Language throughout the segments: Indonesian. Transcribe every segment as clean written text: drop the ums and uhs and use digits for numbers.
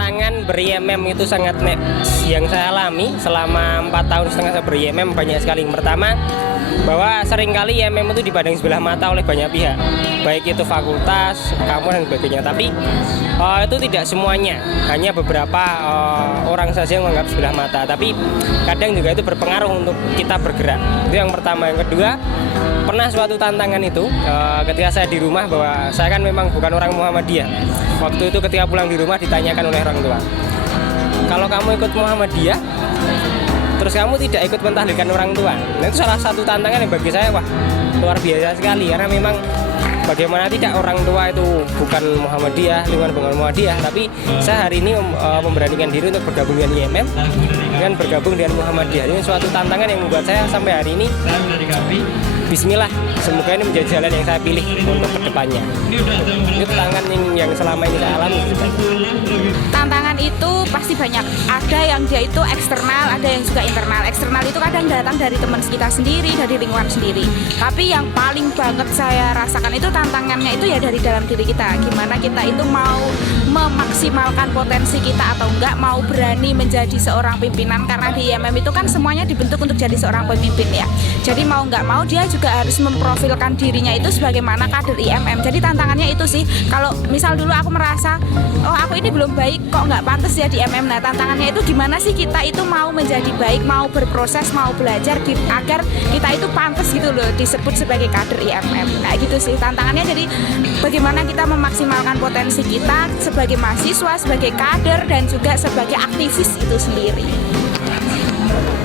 tantangan ber-IMM itu sangat yang saya alami selama 4 tahun setengah saya ber-IMM banyak sekali. Pertama, bahwa seringkali IMM itu dipandang sebelah mata oleh banyak pihak, baik itu fakultas, kampus dan sebagainya. Tapi itu tidak semuanya, hanya beberapa orang saja yang menganggap sebelah mata. Tapi kadang juga itu berpengaruh untuk kita bergerak. Itu yang pertama. Yang kedua, pernah suatu tantangan itu ketika saya di rumah, bahwa saya kan memang bukan orang Muhammadiyah. Waktu itu ketika pulang di rumah ditanyakan oleh orang tua, kalau kamu ikut Muhammadiyah terus kamu tidak ikut mentahlilkan orang tua. Nah, itu salah satu tantangan yang bagi saya wah luar biasa sekali, karena memang bagaimana tidak, orang tua itu bukan Muhammadiyah, lingkungan bukan Muhammadiyah, tapi saya hari ini memberanikan diri untuk bergabung dengan IMM dan bergabung dengan Muhammadiyah. Ini suatu tantangan yang membuat saya sampai hari ini bismillah, semoga ini menjadi jalan yang saya pilih untuk kedepannya. Itu tantangan yang selama ini saya alami. Tantangan itu pasti banyak. Ada yang dia itu eksternal, ada yang juga internal. Eksternal itu kadang datang dari teman kita sendiri, dari lingkungan sendiri. Tapi yang paling banget saya rasakan itu tantangannya itu ya dari dalam diri kita. Gimana kita itu mau memaksimalkan potensi kita atau enggak, mau berani menjadi seorang pimpinan. Karena di IMM itu kan semuanya dibentuk untuk jadi seorang pemimpin ya. Jadi mau nggak mau dia juga harus memprofilkan dirinya itu sebagaimana kader IMM. Jadi tantangannya itu sih. Kalau misal dulu aku merasa, oh aku ini belum baik, kok nggak pantas ya di IMM. Nah tantangannya itu gimana sih kita itu mau menjadi baik, mau berproses, mau belajar agar kita itu pantas gitu loh disebut sebagai kader IMM. Nah gitu sih tantangannya. Jadi bagaimana kita memaksimalkan potensi kita sebagai mahasiswa, sebagai kader dan juga sebagai aktivis itu sendiri.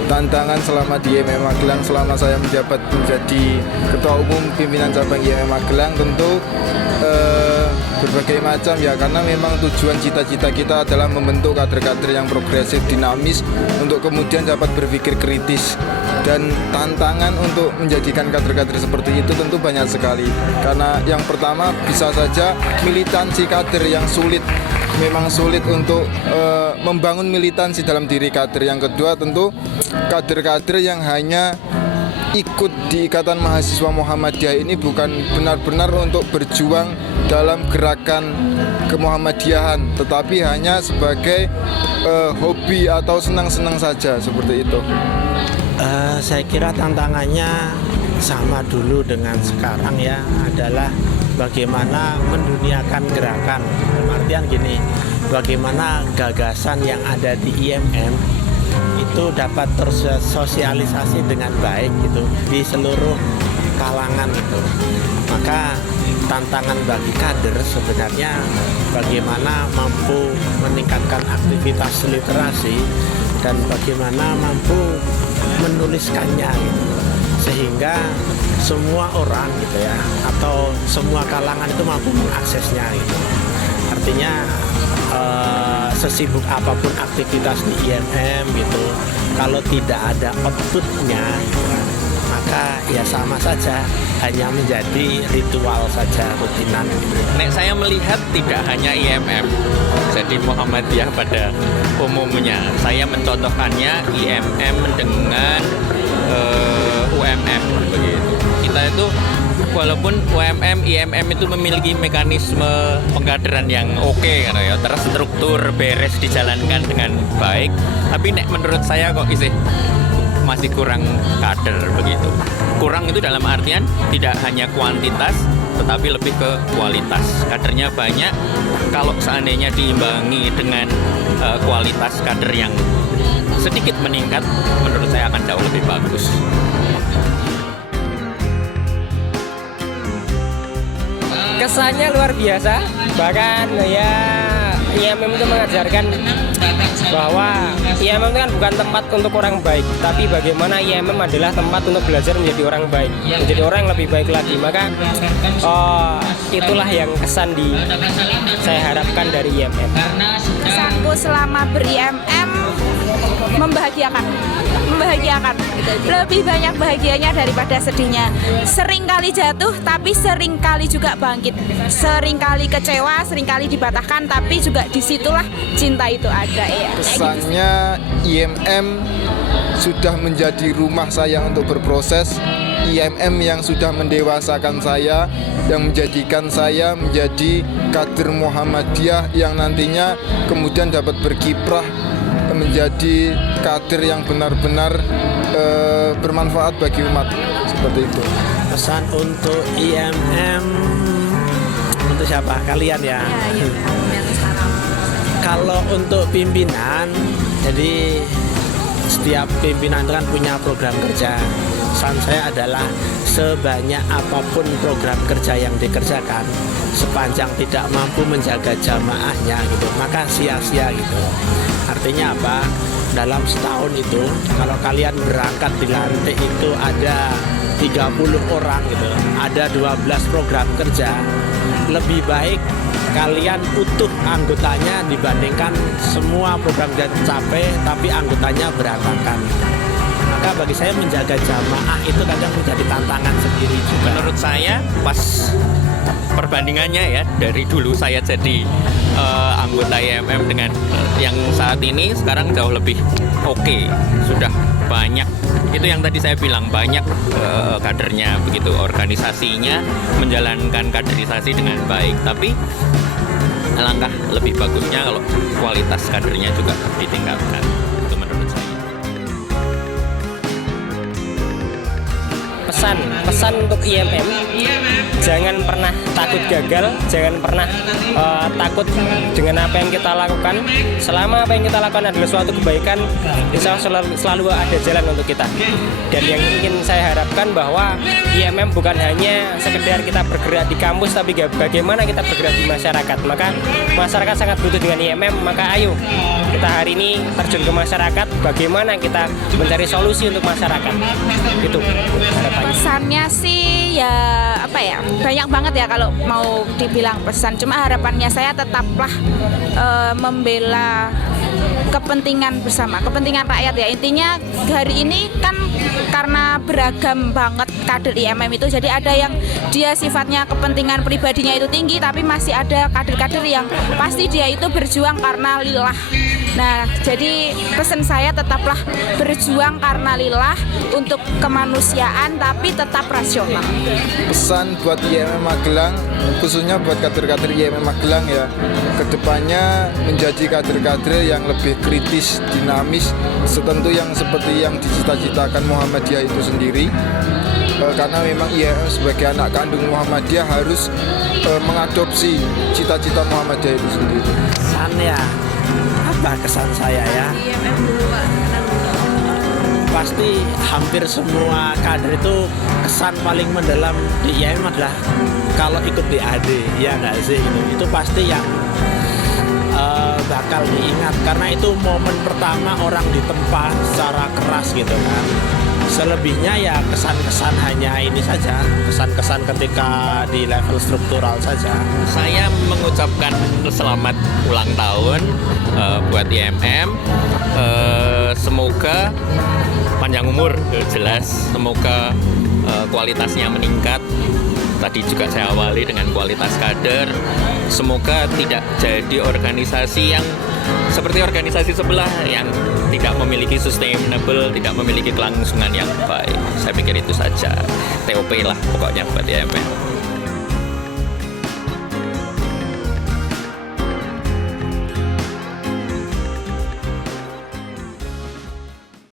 Tantangan selama di IMM Magelang, selama saya menjabat menjadi Ketua Umum Pimpinan Cabang IMM Magelang, tentu berbagai macam ya, karena memang tujuan cita-cita kita adalah membentuk kader-kader yang progresif, dinamis, untuk kemudian dapat berpikir kritis. Dan tantangan untuk menjadikan kader-kader seperti itu tentu banyak sekali, karena yang pertama bisa saja militansi kader yang sulit, memang sulit untuk membangun militansi dalam diri kader. Yang kedua tentu kader-kader yang hanya ikut di Ikatan Mahasiswa Muhammadiyah ini bukan benar-benar untuk berjuang dalam gerakan kemuhammadiyahan, tetapi hanya sebagai hobi atau senang-senang saja, seperti itu. Saya kira tantangannya sama dulu dengan sekarang ya, adalah bagaimana menduniakan gerakan. Artian gini, bagaimana gagasan yang ada di IMM itu dapat tersosialisasi dengan baik gitu di seluruh kalangan itu. Maka tantangan bagi kader sebenarnya bagaimana mampu meningkatkan aktivitas literasi dan bagaimana mampu menuliskannya gitu, sehingga semua orang gitu ya, atau semua kalangan itu mampu mengaksesnya gitu. Artinya sesibuk apapun aktivitas di IMM gitu, kalau tidak ada outputnya gitu, maka ya sama saja, hanya menjadi ritual saja, rutinan gitu. Nek saya melihat tidak hanya IMM, jadi Muhammadiyah pada umumnya. Saya mencontohkannya IMM dengan UMM begitu. Kita itu walaupun UMM, IMM itu memiliki mekanisme pengkaderan yang oke, ya, terstruktur, beres, dijalankan dengan baik, tapi nek menurut saya kok masih kurang kader begitu. Kurang itu dalam artian tidak hanya kuantitas, tetapi lebih ke kualitas. Kadernya banyak, kalau seandainya diimbangi dengan kualitas kader yang sedikit meningkat, menurut saya akan jauh lebih bagus. Kesannya luar biasa, bahkan ya IMM itu mengajarkan bahwa IMM itu kan bukan tempat untuk orang baik, tapi bagaimana IMM adalah tempat untuk belajar menjadi orang baik, menjadi orang yang lebih baik lagi. Maka itulah yang kesan saya harapkan dari IMM. Kesanku selama ber-IMM membahagiakan, lebih banyak bahagianya daripada sedihnya. Sering kali jatuh tapi sering kali juga bangkit, sering kali kecewa, sering kali dipatahkan, tapi juga disitulah cinta itu ada ya. Kesannya IMM sudah menjadi rumah saya untuk berproses. IMM yang sudah mendewasakan saya, yang menjadikan saya menjadi kader Muhammadiyah yang nantinya kemudian dapat berkiprah menjadi kader yang benar-benar bermanfaat bagi umat, seperti itu. Pesan untuk IMM untuk siapa? Kalian ya. Kalau untuk pimpinan, jadi setiap pimpinan itu kan punya program kerja. Pesan saya adalah sebanyak apapun program kerja yang dikerjakan, sepanjang tidak mampu menjaga jamaahnya gitu, maka sia-sia gitu. Artinya apa? Dalam setahun itu, kalau kalian berangkat dilantik itu ada 30 orang gitu, ada 12 program kerja, lebih baik kalian utuh anggotanya dibandingkan semua program kerja tercapai tapi anggotanya berantakan. Maka bagi saya menjaga jamaah itu kadang menjadi tantangan sendiri juga. Menurut saya pas perbandingannya ya, dari dulu saya jadi anggota IMM dengan yang saat ini, sekarang jauh lebih oke. Sudah banyak, itu yang tadi saya bilang, banyak kadernya begitu, organisasinya menjalankan kaderisasi dengan baik. Tapi alangkah lebih bagusnya kalau kualitas kadernya juga ditingkatkan. Itu menurut saya. Pesan untuk IMM, jangan pernah takut gagal, jangan pernah takut dengan apa yang kita lakukan. Selama apa yang kita lakukan adalah suatu kebaikan, insya Allah selalu ada jalan untuk kita. Dan yang ingin saya harapkan bahwa IMM bukan hanya sekedar kita bergerak di kampus, tapi bagaimana kita bergerak di masyarakat. Maka masyarakat sangat butuh dengan IMM, maka ayo kita hari ini terjun ke masyarakat, bagaimana kita mencari solusi untuk masyarakat. Itu harapannya. Pesannya sih ya apa ya, banyak banget ya kalau mau dibilang pesan. Cuma harapannya saya tetaplah membela kepentingan bersama, kepentingan rakyat ya. Intinya hari ini kan karena beragam banget kader IMM itu, jadi ada yang dia sifatnya kepentingan pribadinya itu tinggi, tapi masih ada kader-kader yang pasti dia itu berjuang karena lillah. Nah, jadi pesan saya tetaplah berjuang karena lillah untuk kemanusiaan, tapi tetap rasional. Pesan buat IMM Magelang, khususnya buat kader-kader IMM Magelang ya, kedepannya menjadi kader-kader yang lebih kritis, dinamis, tentu yang seperti yang dicita-citakan Muhammadiyah itu sendiri. Karena memang IMM sebagai anak kandung Muhammadiyah harus mengadopsi cita-cita Muhammadiyah itu sendiri. Kesan ya, apa kesan saya ya? Pasti hampir semua kader itu kesan paling mendalam di IMM adalah kalau ikut DAD, ya nggak sih? Itu pasti yang bakal diingat, karena itu momen pertama orang ditempa secara keras gitu kan. Selebihnya ya kesan-kesan hanya ini saja, kesan-kesan ketika di level struktural saja. Saya mengucapkan selamat ulang tahun buat IMM. Semoga panjang umur, jelas. Semoga kualitasnya meningkat. Tadi juga saya awali dengan kualitas kader. Semoga tidak jadi organisasi yang seperti organisasi sebelah yang tidak memiliki sustainable, tidak memiliki kelangsungan yang baik. Saya pikir itu saja. TOP lah pokoknya buat IMM.